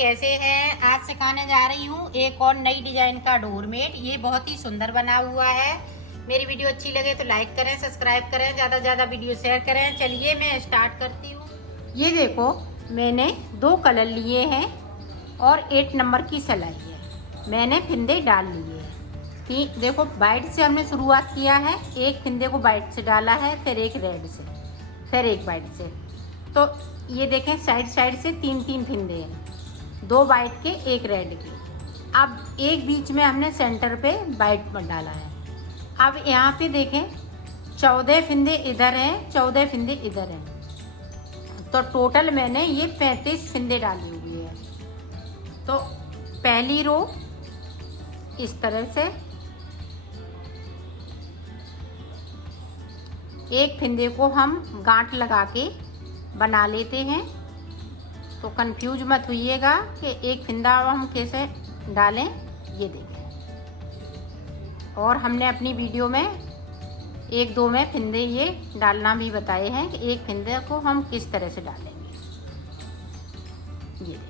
कैसे हैं। आज सिखाने जा रही हूँ एक और नई डिजाइन का डोरमेट। ये बहुत ही सुंदर बना हुआ है। मेरी वीडियो अच्छी लगे तो लाइक करें, सब्सक्राइब करें, ज़्यादा से ज़्यादा वीडियो शेयर करें। चलिए मैं स्टार्ट करती हूँ। ये देखो, मैंने 2 कलर लिए हैं और 8 नंबर की सिलाई है। मैंने फिंदे डाल लिए हैं। देखो, वाइट से हमने शुरुआत किया है। एक फिंदे को वाइट से डाला है, फिर एक रेड से, फिर एक वाइट से। तो ये देखें, साइड साइड से 3-3 फिंदे हैं, 2 वाइट के, एक रेड के। अब एक बीच में हमने सेंटर पे वाइट पर डाला है। अब यहाँ पे देखें, 14 फिंदे इधर हैं, 14 फिंदे इधर हैं। तो टोटल मैंने ये 35 फिंदे डाली हुई है। तो पहली रो इस तरह से, एक फिंदे को हम गांठ लगा के बना लेते हैं। तो कंफ्यूज मत होइएगा कि एक फिंदा हम कैसे डालें। ये देखें, और हमने अपनी वीडियो में 1-2 में फिंदे ये डालना भी बताए हैं कि एक फिंदे को हम किस तरह से डालेंगे। ये देखें।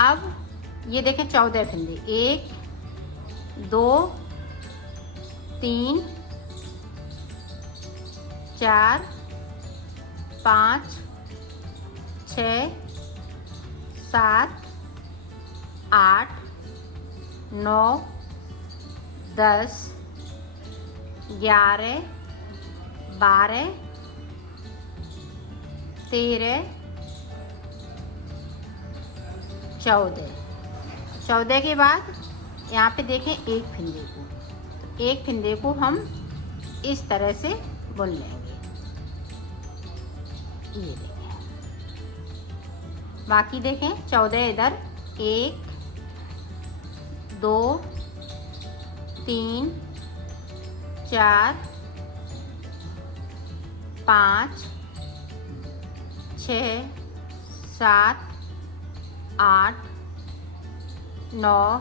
अब ये देखें, 14 फिंदे, 1 2 3 4 5 6 7 8 9 10 11 12 13 14 के बाद यहाँ पे देखें एक फिंदे को हम इस तरह से बुन लेंगे। ये देखें, बाकी देखें 14 इधर, 1 2 3 4 5 6 7 8 9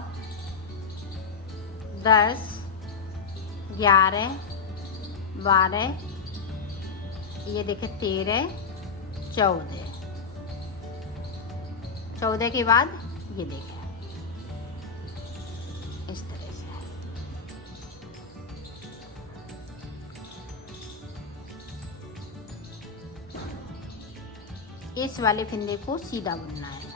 10 11 12, ये देखें 13 14 के बाद ये देखें इस तरह से। इस वाले फिंदे को सीधा बुनना है।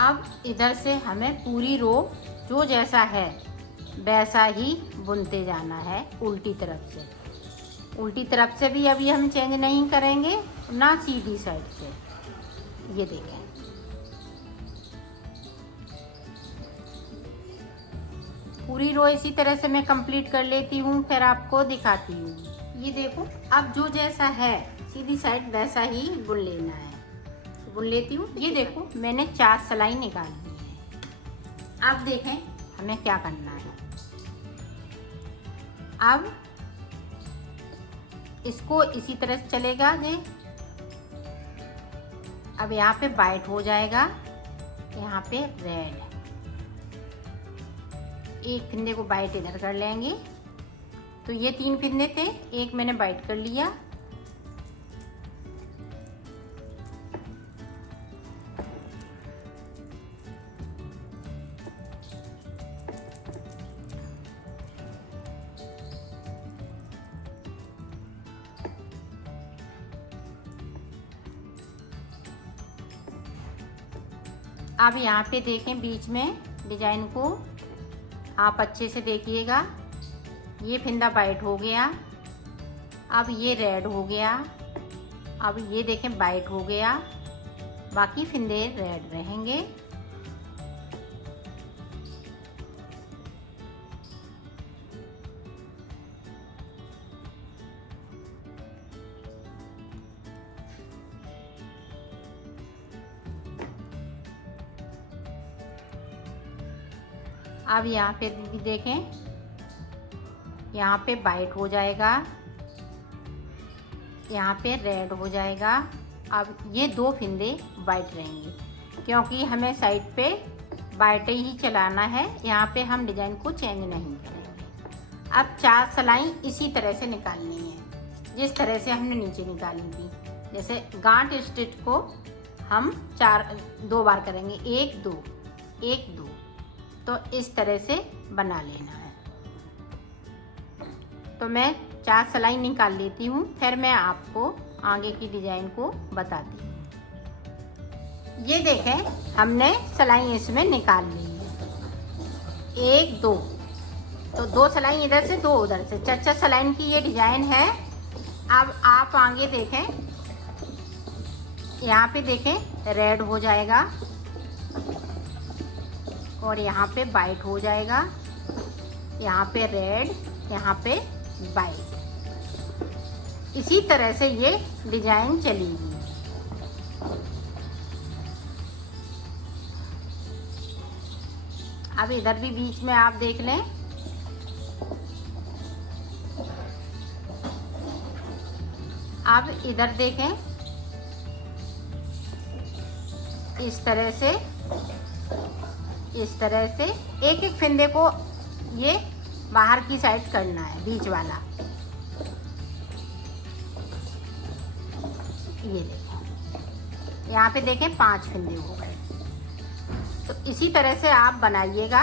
अब इधर से हमें पूरी रो जो जैसा है वैसा ही बुनते जाना है, उल्टी तरफ से। उल्टी तरफ से भी अभी हम चेंज नहीं करेंगे, ना सीधी साइड से। ये देखें, पूरी रो इसी तरह से मैं कंप्लीट कर लेती हूँ, फिर आपको दिखाती हूँ। ये देखो, अब जो जैसा है सीधी साइड वैसा ही बुन लेना है। बुन लेती हूँ। ये देखो, मैंने 4 सिलाई निकाल ली है। अब देखें हमें क्या करना है। अब इसको इसी तरह से चलेगा जे। अब यहाँ पे वाइट हो जाएगा, यहाँ पे रेड। एक फिंदे को वाइट इधर कर लेंगे। तो ये 3 फिंदे थे, एक मैंने वाइट कर लिया। अब यहाँ पे देखें, बीच में डिजाइन को आप अच्छे से देखिएगा। ये फिंदा वाइट हो गया, अब ये रेड हो गया, अब ये देखें वाइट हो गया, बाकी फिंदे रेड रहेंगे। अब यहाँ पे भी देखें, यहाँ पे वाइट हो जाएगा, यहाँ पे रेड हो जाएगा। अब ये 2 फिंदे वाइट रहेंगे, क्योंकि हमें साइड पे वाइट ही चलाना है, यहाँ पे हम डिजाइन को चेंज नहीं करेंगे। अब 4 सिलाई इसी तरह से निकालनी है। जिस तरह से हमने नीचे निकाली थी। जैसे गांठ स्टिच को हम 2 बार करेंगे, 1 2 1 2, तो इस तरह से बना लेना है। तो मैं 4 सिलाई निकाल लेती हूँ, फिर मैं आपको आगे की डिजाइन को बताती हूँ। ये देखें हमने सिलाई इसमें निकाल ली है, 1 2, तो 2 सिलाई इधर से 2 उधर से, 4 सिलाई की ये डिजाइन है। अब आप आगे देखें, यहाँ पे देखें रेड हो जाएगा और यहाँ पे वाइट हो जाएगा, यहाँ पे रेड, यहाँ पे वाइट। इसी तरह से ये डिजाइन चलेगी। अब इधर भी बीच में आप देख लें, अब इधर देखें, इस तरह से एक एक फंदे को ये बाहर की साइड करना है, बीच वाला। ये देखें, यहाँ पे देखें 5 फंदे हो गए। तो इसी तरह से आप बनाइएगा।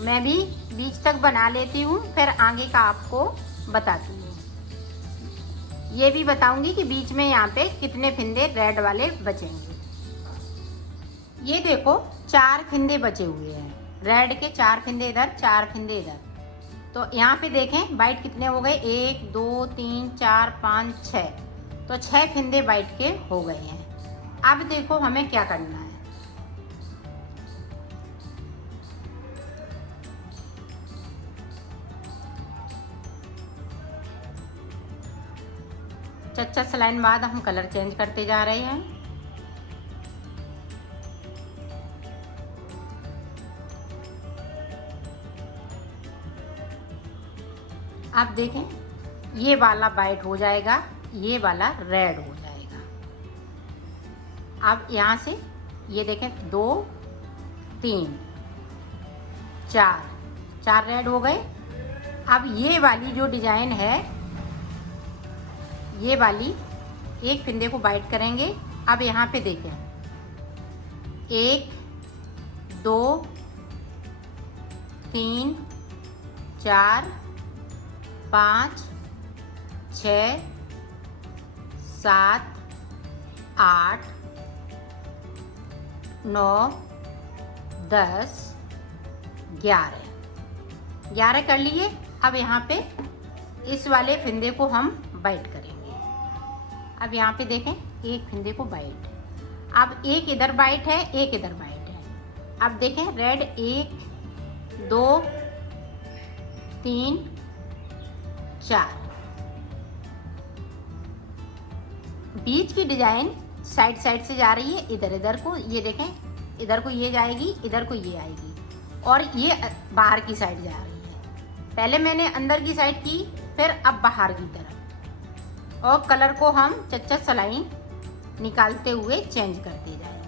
मैं भी बीच तक बना लेती हूँ, फिर आगे का आपको बताती हूँ। ये भी बताऊंगी कि बीच में यहाँ पे कितने फंदे रेड वाले बचेंगे। ये देखो 4 फंदे बचे हुए हैं, रेड के 4 फंदे इधर, 4 फंदे इधर। तो यहाँ पे देखें वाइट कितने हो गए, 1 2 3 4 5 6, तो 6 फंदे वाइट के हो गए हैं। अब देखो हमें क्या करना है। चच्चा सिलाइन बाद हम कलर चेंज करते जा रहे हैं। आप देखें ये वाला वाइट हो जाएगा, ये वाला रेड हो जाएगा। अब यहाँ से ये देखें 2 3 4 रेड हो गए। अब ये वाली जो डिजाइन है, ये वाली एक फंदे को वाइट करेंगे। अब यहाँ पे देखें 1 2 3 4 5 6 7 8 9 10 11 कर लिए। अब यहाँ पे इस वाले फंदे को हम वाइट करेंगे। अब यहाँ पे देखें एक फंदे को वाइट, अब एक इधर वाइट है, एक इधर वाइट है। अब देखें रेड 1 2 3 4। बीच की डिजाइन साइड से जा रही है, इधर को ये देखें, इधर को ये जाएगी, इधर को ये आएगी, और ये बाहर की साइड जा रही है। पहले मैंने अंदर की साइड की, फिर अब बाहर की तरफ। और कलर को हम चच्चा सिलाई निकालते हुए चेंज करते जाएंगे।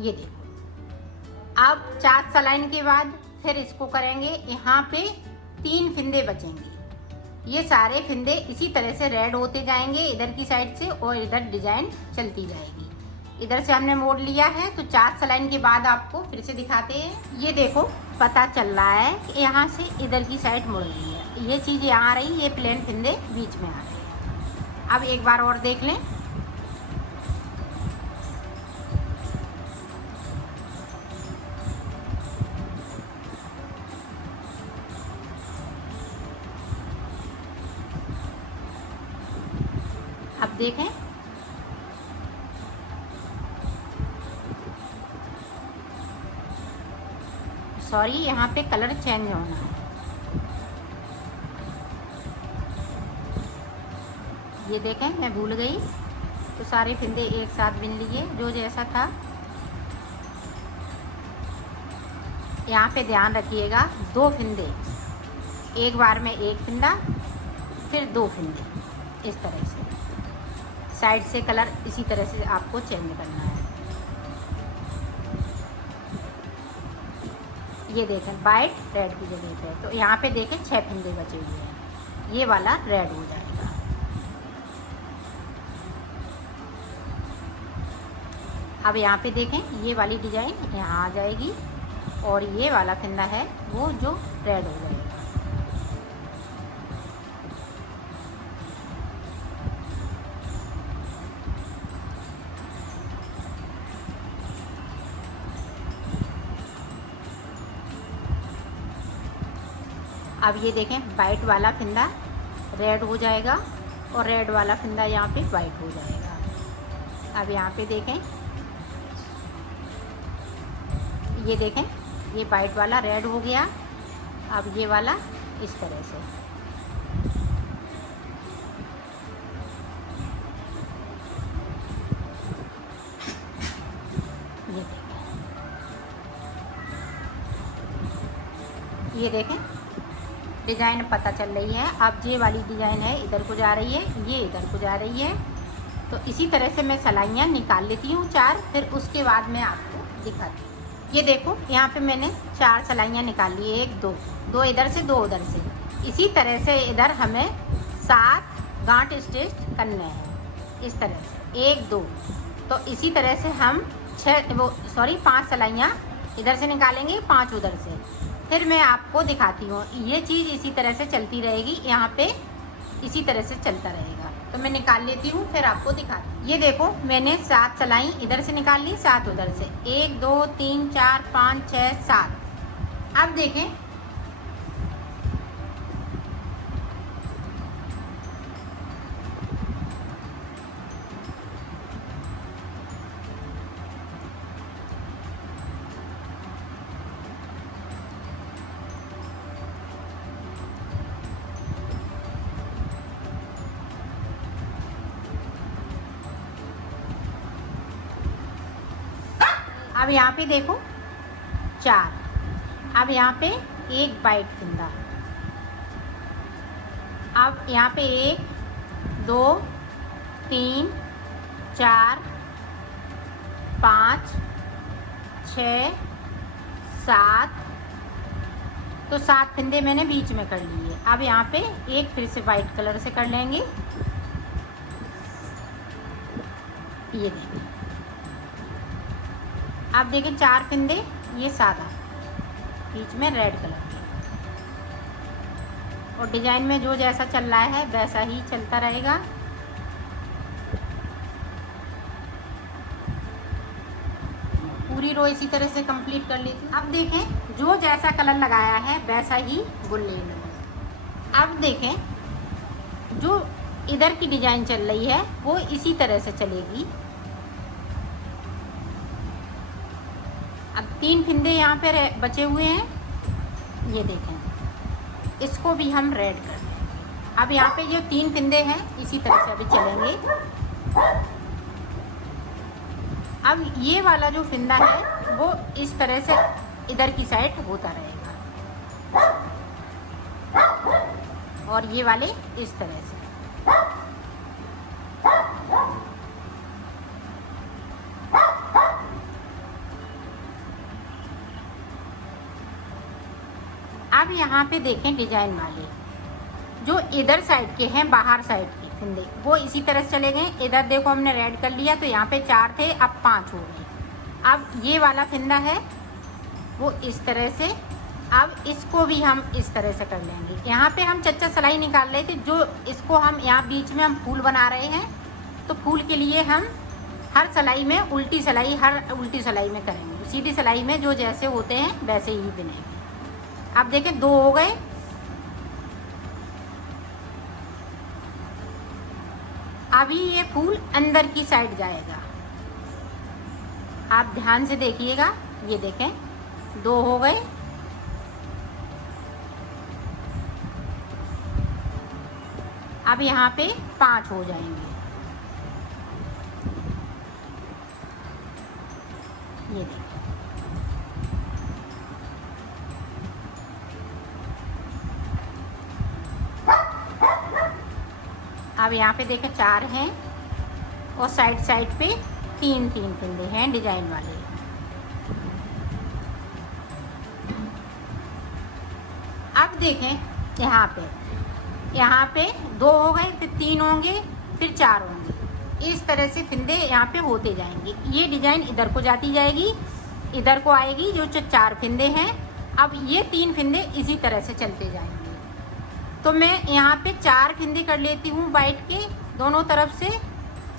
ये देखो, अब 4 सिलाई के बाद फिर इसको करेंगे। यहाँ पे 3 फंदे बचेंगे। ये सारे फंदे इसी तरह से रेड होते जाएंगे इधर की साइड से, और इधर डिजाइन चलती जाएगी। इधर से हमने मोड़ लिया है, तो 4 सिलाई के बाद आपको फिर से दिखाते हैं। ये देखो पता चल रहा है कि यहाँ से इधर की साइड मुड़ रही है। ये चीज़ यहाँ आ रही, ये प्लेन फंदे बीच में आ रहे हैं। अब एक बार और देख लें। अब देखें सॉरी, यहाँ पे कलर चेंज होना है। ये देखें मैं भूल गई, तो सारे फंदे एक साथ बिन लिए जो जैसा था। यहाँ पे ध्यान रखिएगा, 2 फंदे एक बार में, एक फंदा फिर 2 फंदे, इस तरह से साइड से कलर इसी तरह से आपको चेंज करना है। ये देखें वाइट रेड की जगह पे, तो यहाँ पे देखें 6 फंदे बचे हुए हैं, ये वाला रेड हो जाएगा। अब यहाँ पे देखें ये वाली डिजाइन यहाँ आ जाएगी और ये वाला फंदा है वो जो रेड हो जाएगा। अब ये देखें वाइट वाला फंदा रेड हो जाएगा और रेड वाला फंदा यहाँ पे वाइट हो जाएगा। अब यहाँ पे देखें, ये देखें ये वाइट वाला रेड हो गया। अब ये वाला इस तरह से, ये देखें डिज़ाइन पता चल रही है। अब ये वाली डिज़ाइन है इधर को जा रही है, ये इधर को जा रही है। तो इसी तरह से मैं सिलाइयाँ निकाल लेती हूँ 4, फिर उसके बाद मैं आपको दिखाती हूँ। ये देखो यहाँ पे मैंने 4 सिलाइयाँ निकाल ली, 1 2 2 इधर से 2 उधर से। इसी तरह से इधर हमें 7 गांठ स्टिच करने हैं इस तरह से, 1 2। तो इसी तरह से हम 5 सिलाइयाँ इधर से निकालेंगे, 5 उधर से। फिर मैं आपको दिखाती हूँ। ये चीज़ इसी तरह से चलती रहेगी, यहाँ पे इसी तरह से चलता रहेगा। तो मैं निकाल लेती हूँ फिर आपको दिखाती हूँ। ये देखो मैंने 7 सिलाई इधर से निकाल ली, 7 उधर से, 1 2 3 4 5 6 7। अब देखें अब यहाँ पे देखो 4, अब यहाँ पे 1 वाइट फंदा, अब यहाँ पे 1 2 3 4 5 6 7। तो 7 फंदे मैंने बीच में कर लिए। अब यहाँ पे एक फिर से वाइट कलर से कर लेंगे, ये देखिए। अब देखें 4 फंदे ये सादा, बीच में रेड कलर के, और डिजाइन में जो जैसा चल रहा है वैसा ही चलता रहेगा। पूरी रो इसी तरह से कंप्लीट कर लेती हूँ। अब देखें जो जैसा कलर लगाया है वैसा ही बुन लेना। अब देखें जो इधर की डिजाइन चल रही है वो इसी तरह से चलेगी। अब 3 फंदे यहाँ पे बचे हुए हैं, ये देखें, इसको भी हम रेड कर देंगे। अब यहाँ पे ये 3 फंदे हैं इसी तरह से अभी चलेंगे। अब ये वाला जो फंदा है वो इस तरह से इधर की साइड होता रहेगा और ये वाले इस तरह से। अब यहाँ पे देखें डिजाइन वाले जो इधर साइड के हैं, बाहर साइड के फंदे, वो इसी तरह से चले गए। इधर देखो हमने रेड कर लिया, तो यहाँ पे 4 थे, अब 5 हो गए। अब ये वाला फंदा है वो इस तरह से, अब इसको भी हम इस तरह से कर लेंगे। यहाँ पे हम चच्चा सिलाई निकाल रहे थे, जो इसको हम यहाँ बीच में हम फूल बना रहे हैं, तो फूल के लिए हम हर सिलाई में उल्टी सिलाई, हर उल्टी सिलाई में करेंगे। सीधी सिलाई में जो जैसे होते हैं वैसे ही बुनेंगे। अब देखें 2 हो गए। अभी ये फूल अंदर की साइड जाएगा, आप ध्यान से देखिएगा। ये देखें 2 हो गए। अब यहाँ पे 5 हो जाएंगे, ये देखें। अब यहाँ पे देखें 4 हैं और साइड साइड पे 3 फंदे हैं डिजाइन वाले। देखें यहाँ पे 2 हो गए, फिर 3 होंगे, फिर 4 होंगे। इस तरह से फिंदे यहाँ पे होते जाएंगे। ये डिजाइन इधर को जाती जाएगी, इधर को आएगी जो 4 फिंदे हैं। अब ये 3 फिंदे इसी तरह से चलते जाएंगे। तो मैं यहाँ पे 4 फिंदे कर लेती हूँ बैठ के, दोनों तरफ से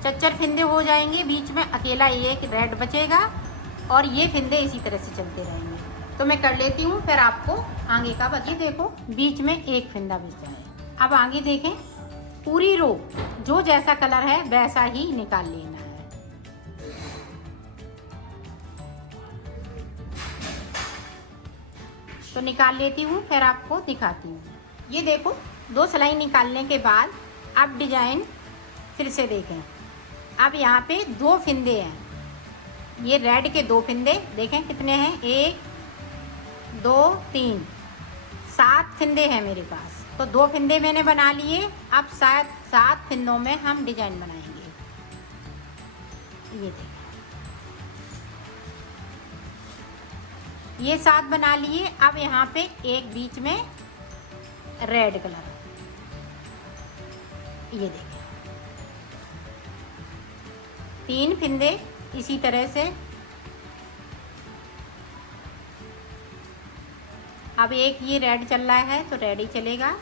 4 फिंदे हो जाएंगे। बीच में अकेला एक रेड बचेगा और ये फिंदे इसी तरह से चलते रहेंगे। तो मैं कर लेती हूँ, फिर आपको आगे का बताइए। देखो बीच में एक फिंदा बचा है। अब आगे देखें, पूरी रो जो जैसा कलर है वैसा ही निकाल लेना है। तो निकाल लेती हूँ, फिर आपको दिखाती हूँ। ये देखो 2 सिलाई निकालने के बाद अब डिजाइन फिर से देखें। अब यहाँ पे 2 फिंदे हैं, ये रेड के 2 फिंदे देखें कितने हैं, 1 2 3 7 फिंदे हैं मेरे पास। तो 2 फिंदे मैंने बना लिए। अब 7 फिंदों में हम डिजाइन बनाएंगे। ये देखें, ये 7 बना लिए। अब यहाँ पे एक बीच में रेड कलर, ये देखें 3 फिंदे इसी तरह से। अब एक ये रेड चल रहा है तो रेड ही चलेगा।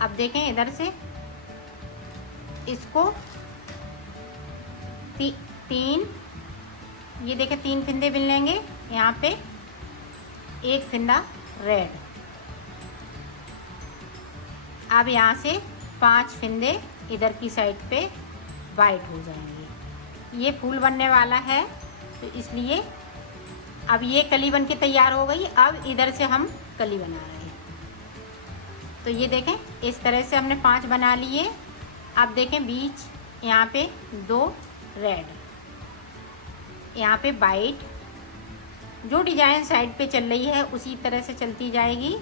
अब देखें इधर से इसको 3 ये देखें 3 फिंदे बिन लेंगे। यहाँ पे एक फिंदा रेड। अब यहाँ से 5 फिंदे इधर की साइड पे वाइट हो जाएंगे। ये फूल बनने वाला है तो इसलिए अब ये कली बन के तैयार हो गई। अब इधर से हम कली बना रहे हैं। तो ये देखें इस तरह से हमने 5 बना लिए। अब देखें बीच यहाँ पे 2 रेड, यहाँ पे वाइट। जो डिजाइन साइड पे चल रही है उसी तरह से चलती जाएगी।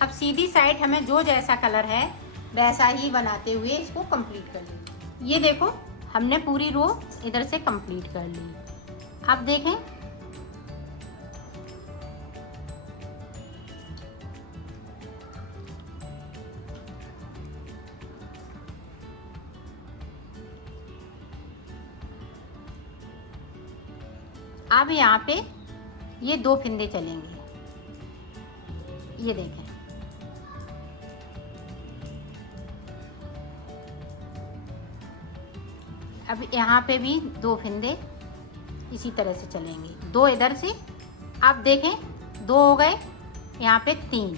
अब सीधी साइड हमें जो जैसा कलर है वैसा ही बनाते हुए इसको कंप्लीट कर लेंगे। ये देखो हमने पूरी रो इधर से कंप्लीट कर ली। अब देखें अब यहाँ पे ये 2 फिंदे चलेंगे। ये देखें अब यहाँ पे भी 2 फिंदे इसी तरह से चलेंगे, 2 इधर से। अब देखें 2 हो गए, यहाँ पे 3।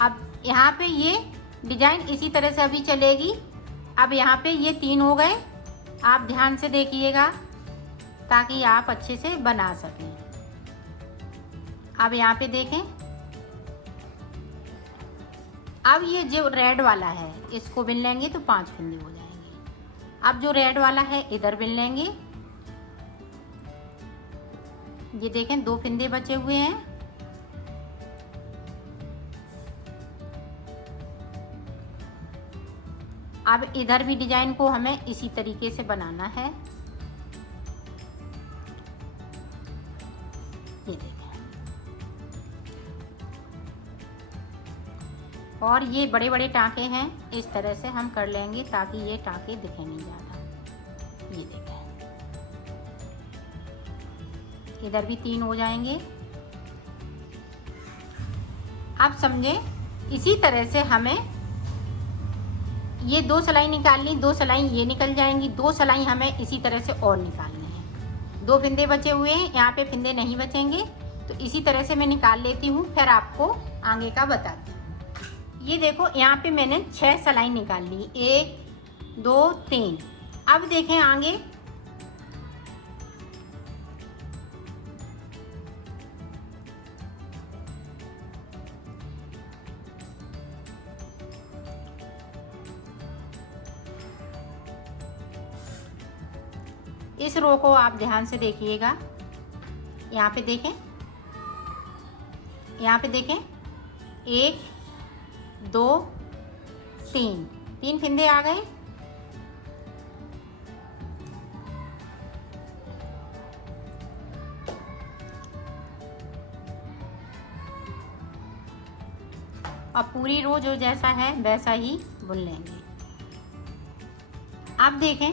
अब यहाँ पे ये डिजाइन इसी तरह से अभी चलेगी। अब यहाँ पे ये 3 हो गए। आप ध्यान से देखिएगा ताकि आप अच्छे से बना सकें। अब यहाँ पे देखें, अब ये जो रेड वाला है इसको बिन लेंगे तो 5 फिंदे हो जाएंगे। अब जो रेड वाला है इधर बिन लेंगे। ये देखें 2 फिंदे बचे हुए हैं। अब इधर भी डिजाइन को हमें इसी तरीके से बनाना है। ये देखें और ये बड़े बड़े टाँके हैं, इस तरह से हम कर लेंगे ताकि ये टाँके दिखे नहीं ज़्यादा। ये देखें इधर भी 3 हो जाएंगे। अब समझें इसी तरह से हमें ये 2 सिलाई निकालनी, 2 सिलाई ये निकल जाएंगी, 2 सिलाई हमें इसी तरह से और निकालने हैं। 2 फिंदे बचे हुए हैं, यहाँ पे फिंदे नहीं बचेंगे। तो इसी तरह से मैं निकाल लेती हूँ, फिर आपको आगे का बताती हूँ। ये देखो यहाँ पे मैंने 6 सिलाई निकाल ली, 1 2 3। अब देखें आगे इस रो को आप ध्यान से देखिएगा। यहाँ पे देखें यहाँ पे देखें 1 2 3 फंदे आ गए। और पूरी रो जो जैसा है वैसा ही बुन लेंगे। आप देखें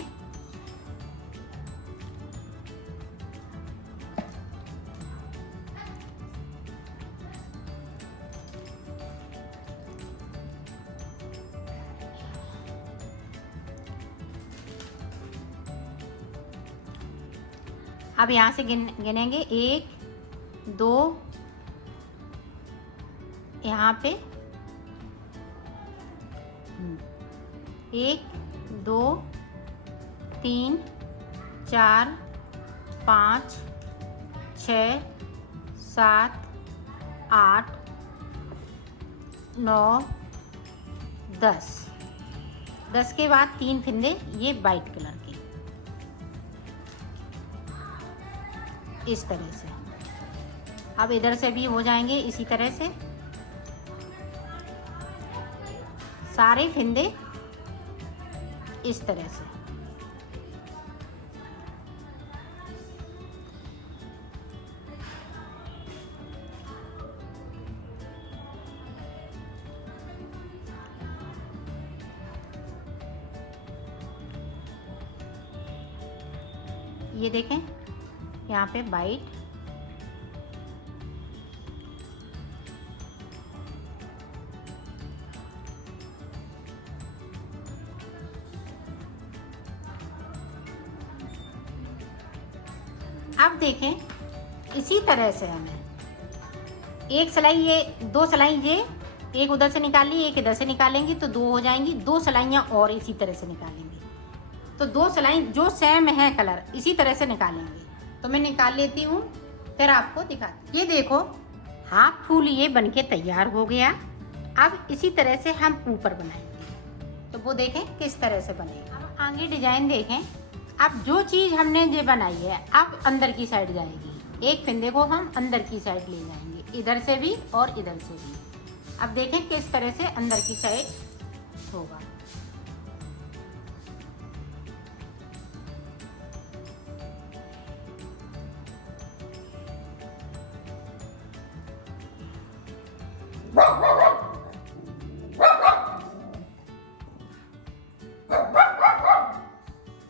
अब यहाँ से गिनेंगे 1 2 यहाँ पे 1 2 3 4 5 6 7 8 9 10 के बाद 3 फंदे ये वाइट कलर के इस तरह से। अब इधर से भी हो जाएंगे इसी तरह से सारे फंदे इस तरह से। ये देखें यहाँ पे वाइट अब देखें इसी तरह से हमें एक सिलाई ये 2 सिलाई ये एक उधर से निकाल ली एक इधर से निकालेंगी तो 2 हो जाएंगी। 2 सिलाइयाँ और इसी तरह से निकालेंगे तो 2 सिलाई जो सेम है कलर इसी तरह से निकालेंगे। तो मैं निकाल लेती हूँ फिर आपको दिखाती हूँ। ये देखो हाफ फूल ये बनके तैयार हो गया। अब इसी तरह से हम ऊपर बनाएंगे तो वो देखें किस तरह से बनेगा। अब आगे डिजाइन देखें। अब जो चीज़ हमने ये बनाई है अब अंदर की साइड जाएगी। एक फंदे को हम अंदर की साइड ले जाएंगे इधर से भी और इधर से भी। अब देखें किस तरह से अंदर की साइड होगा।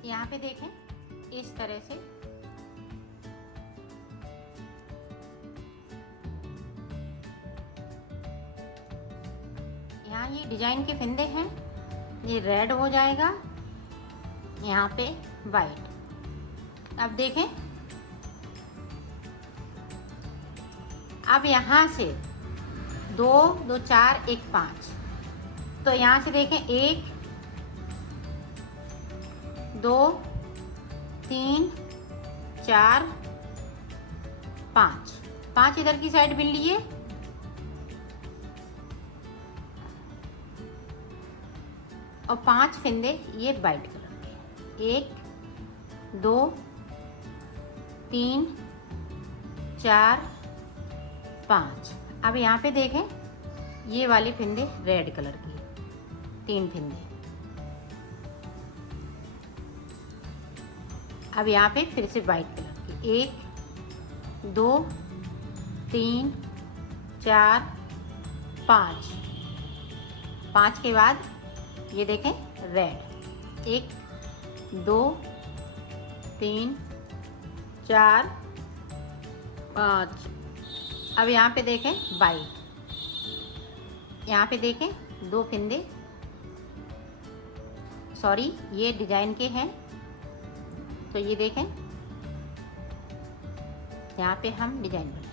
यहाँ पे देखें इस तरह से यहाँ ये डिजाइन के फंदे हैं ये रेड हो जाएगा यहाँ पे वाइट। अब देखें अब यहाँ से 2 2 4 1 5 तो यहाँ से देखें 1 2 3 4 5 इधर की साइड बिन लिए और 5 फंदे ये वाइट कलर के 1 2 3 4 5। अब यहाँ पे देखें ये वाले फंदे रेड कलर की 3 फंदे। अब यहाँ पे फिर से वाइट कलर की 1 2 3 4 5 के बाद ये देखें रेड 1 2 3 4 5। अब यहाँ पे देखें वाइट यहाँ पे देखें 2 फंदे सॉरी ये डिजाइन के हैं तो ये देखें यहाँ पे हम डिजाइन बनाएंगे।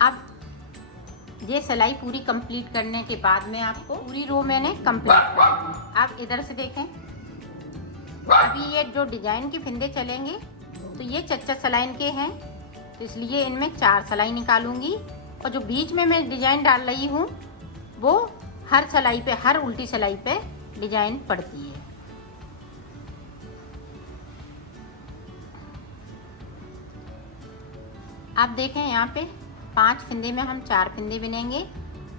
अब ये सिलाई पूरी कंप्लीट करने के बाद में आपको पूरी रो मैंने कंप्लीट कर दी। अब इधर से देखें अभी ये जो डिजाइन के फंदे चलेंगे तो ये चच्चा सिलाई के हैं तो इसलिए इनमें 4 सिलाई निकालूंगी और जो बीच में मैं डिजाइन डाल रही हूँ वो हर सिलाई पे हर उल्टी सिलाई पे डिजाइन पड़ती है। आप देखें यहाँ पे 5 फंदे में हम 4 फंदे बिनेंगे,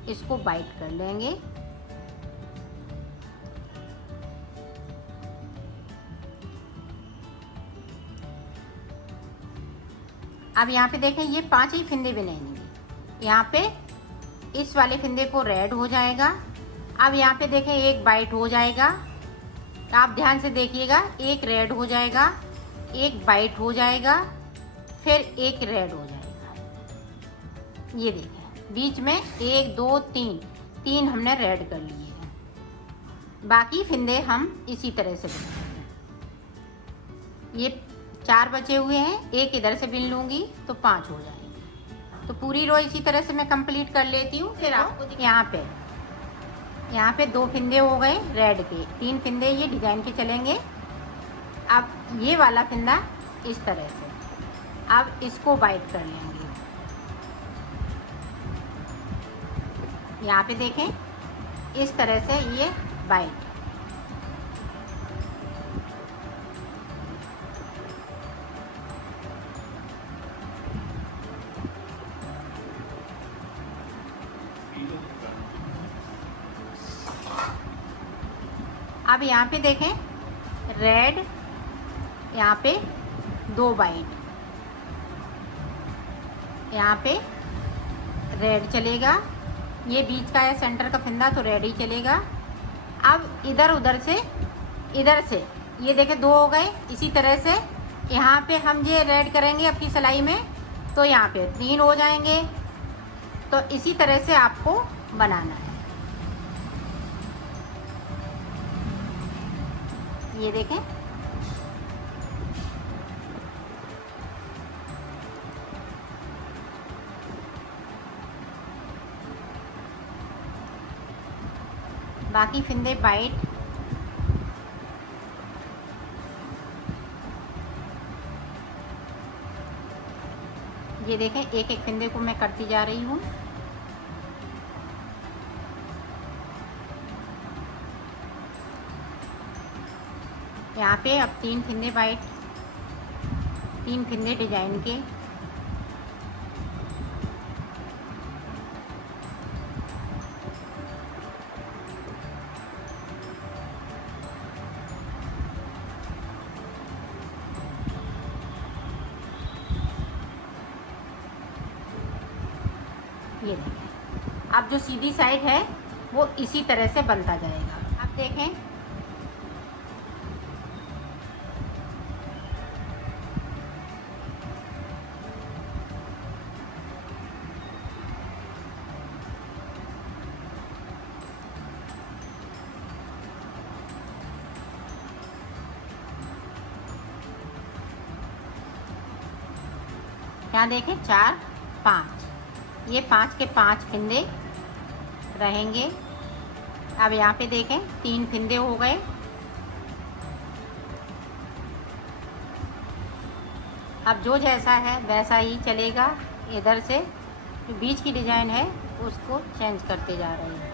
इसको बाइट कर लेंगे। अब यहाँ पे देखें ये 5 ही फंदे बिनेंगे। यहाँ पे इस वाले फंदे को रेड हो जाएगा। अब यहाँ पे देखें एक बाइट हो जाएगा। आप ध्यान से देखिएगा, एक रेड हो जाएगा, एक बाइट हो जाएगा, फिर एक रेड हो जाएगा। ये देखें बीच में 1 2 3 हमने रेड कर लिए हैं। बाकी फंदे हम इसी तरह से बिनेंगे। ये 4 बचे हुए हैं, एक इधर से बिन लूंगी तो 5 हो जाएंगे। तो पूरी रो इसी तरह से मैं कंप्लीट कर लेती हूँ। फिर आपको यहाँ पे 2 फंदे हो गए रेड के, 3 फंदे ये डिजाइन के चलेंगे। अब ये वाला फंदा इस तरह से, अब इसको बाइट कर लेंगे। यहाँ पे देखें इस तरह से ये बाइट। अब यहाँ पे देखें रेड, यहाँ पे 2 बाइट, यहाँ पे रेड चलेगा। ये बीच का है सेंटर का फंदा तो रेड ही चलेगा। अब इधर उधर से इधर से ये देखें 2 हो गए। इसी तरह से यहाँ पे हम ये रेड करेंगे अपनी सिलाई में तो यहाँ पे 3 हो जाएंगे। तो इसी तरह से आपको बनाना है। ये देखें बाकी फंदे बाइट। ये देखें एक एक फंदे को मैं करती जा रही हूँ। यहाँ पे अब 3 फंदे बाइट, 3 फंदे डिजाइन के। ये देखें अब जो सीधी साइड है वो इसी तरह से बनता जाएगा। अब देखें यहाँ देखें 4 5, ये 5 के 5 फंदे रहेंगे। अब यहाँ पे देखें 3 फंदे हो गए। अब जो जैसा है वैसा ही चलेगा। इधर से जो बीच की डिजाइन है उसको चेंज करते जा रहे हैं।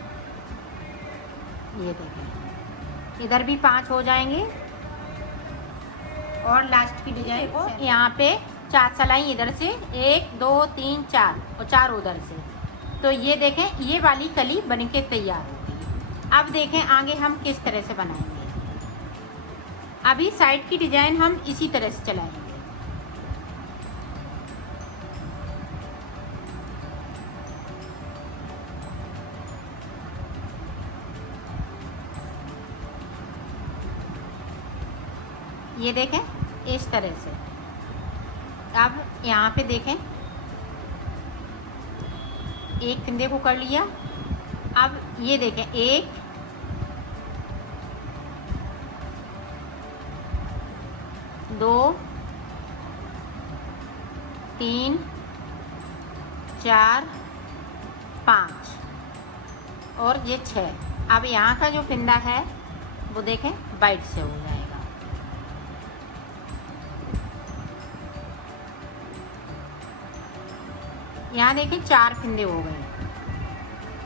ये देखें इधर भी 5 हो जाएंगे और लास्ट की डिजाइन को यहाँ पे 4 सिलाई इधर से 1 2 3 4 और 4 उधर से। तो ये देखें ये वाली कली बनके तैयार हो गई। अब देखें आगे हम किस तरह से बनाएंगे। अभी साइड की डिजाइन हम इसी तरह से चलाएंगे। ये देखें इस तरह से। अब यहाँ पे देखें एक फंदे को कर लिया। अब ये देखें 1 2 3 4 5 और ये 6। अब यहाँ का जो फंदा है वो देखें बाइट से हो जाएगा। यहाँ देखें 4 फंदे हो गए।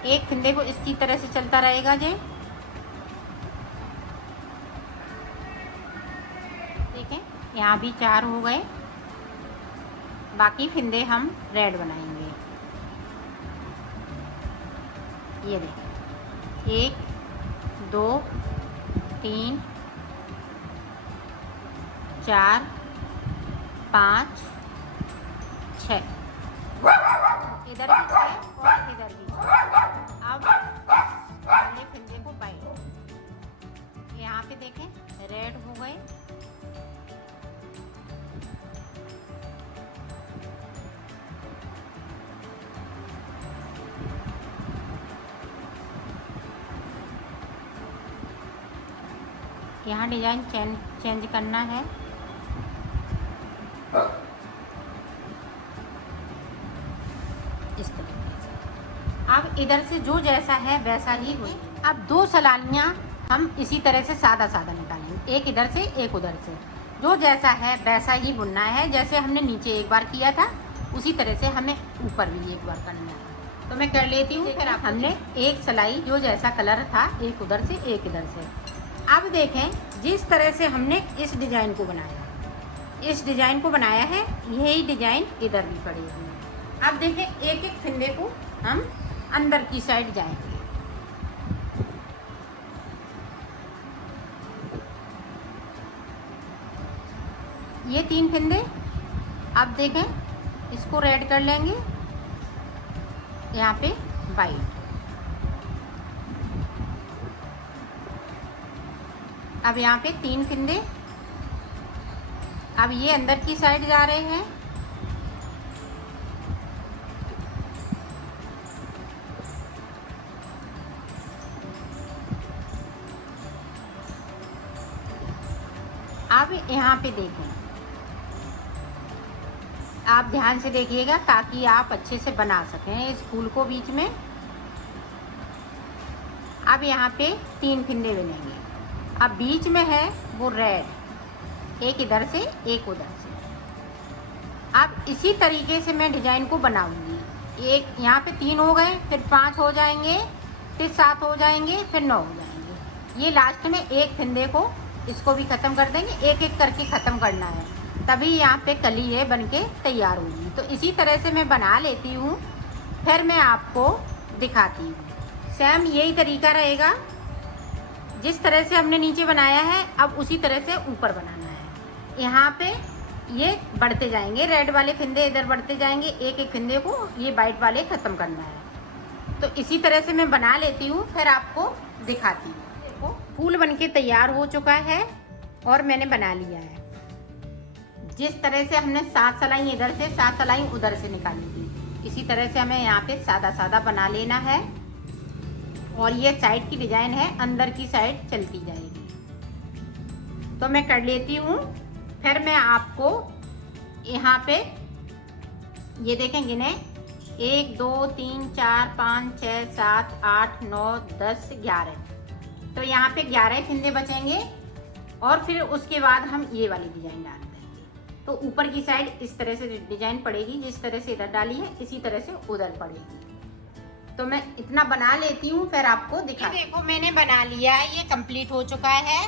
एक फंदे को इसी तरह से चलता रहेगा जे। देखें यहाँ भी 4 हो गए। बाकी फिंदे हम रेड बनाएंगे। ये देखिए 1 2 3 4 5 6, इधर भी 6 और इधर भी 6। अब ये फिंदे को बाइंड, यहाँ पे देखें रेड हो गए। यहाँ डिजाइन चेंज करना है। इस तरीके से अब इधर से जो जैसा है वैसा ही हो। अब 2 सलाइयाँ हम इसी तरह से सादा सादा निकालेंगे, एक इधर से एक उधर से। जो जैसा है वैसा ही बुनना है, जैसे हमने नीचे एक बार किया था उसी तरह से हमें ऊपर भी एक बार करना है। तो मैं कर लेती हूँ। फिर हमने एक सलाई जो जैसा कलर था, एक उधर से एक इधर से। अब देखें जिस तरह से हमने इस डिजाइन को बनाया, इस डिजाइन को बनाया है, यही डिजाइन इधर भी पड़ेगी। अब देखें एक एक फिंदे को हम अंदर की साइड जाएंगे। ये 3 फिंदे, अब देखें इसको रेड कर लेंगे, यहाँ पे वाइट। अब यहाँ पे 3 फिंदे, अब ये अंदर की साइड जा रहे हैं। अब यहाँ पे देखें, आप ध्यान से देखिएगा ताकि आप अच्छे से बना सकें इस फूल को बीच में। अब यहाँ पे 3 फिंदे बनेंगे। अब बीच में है वो रेड, एक इधर से एक उधर से। अब इसी तरीके से मैं डिजाइन को बनाऊंगी। एक यहाँ पे 3 हो गए, फिर 5 हो जाएंगे, फिर 7 हो जाएंगे, फिर 9 हो जाएंगे। ये लास्ट में एक फिंदे को इसको भी ख़त्म कर देंगे, एक एक करके ख़त्म करना है, तभी यहाँ पे कली ये बन के तैयार होगी। तो इसी तरह से मैं बना लेती हूँ, फिर मैं आपको दिखाती हूँ। सेम यही तरीका रहेगा, जिस तरह से हमने नीचे बनाया है अब उसी तरह से ऊपर बनाना है। यहाँ पे ये बढ़ते जाएंगे, रेड वाले फिंदे इधर बढ़ते जाएंगे, एक एक फिंदे को ये वाइट वाले ख़त्म करना है। तो इसी तरह से मैं बना लेती हूँ, फिर आपको दिखाती हूँ। देखो फूल बनके तैयार हो चुका है और मैंने बना लिया है। जिस तरह से हमने 7 सलाई इधर से 7 सलाई उधर से निकाली थी, इसी तरह से हमें यहाँ पे सादा सादा बना लेना है। और ये साइड की डिजाइन है, अंदर की साइड चलती जाएगी। तो मैं कर लेती हूँ, फिर मैं आपको यहाँ पे ये देखें गिने 1 2 3 4 5 6 7 8 9 10 11। तो यहाँ पे 11 फिंदे बचेंगे और फिर उसके बाद हम ये वाली डिजाइन डाल देंगे। तो ऊपर की साइड इस तरह से डिजाइन पड़ेगी, जिस तरह से इधर डाली है इसी तरह से उधर पड़ेगी। तो मैं इतना बना लेती हूँ, फिर आपको दिखा। देखो मैंने बना लिया है, ये कंप्लीट हो चुका है।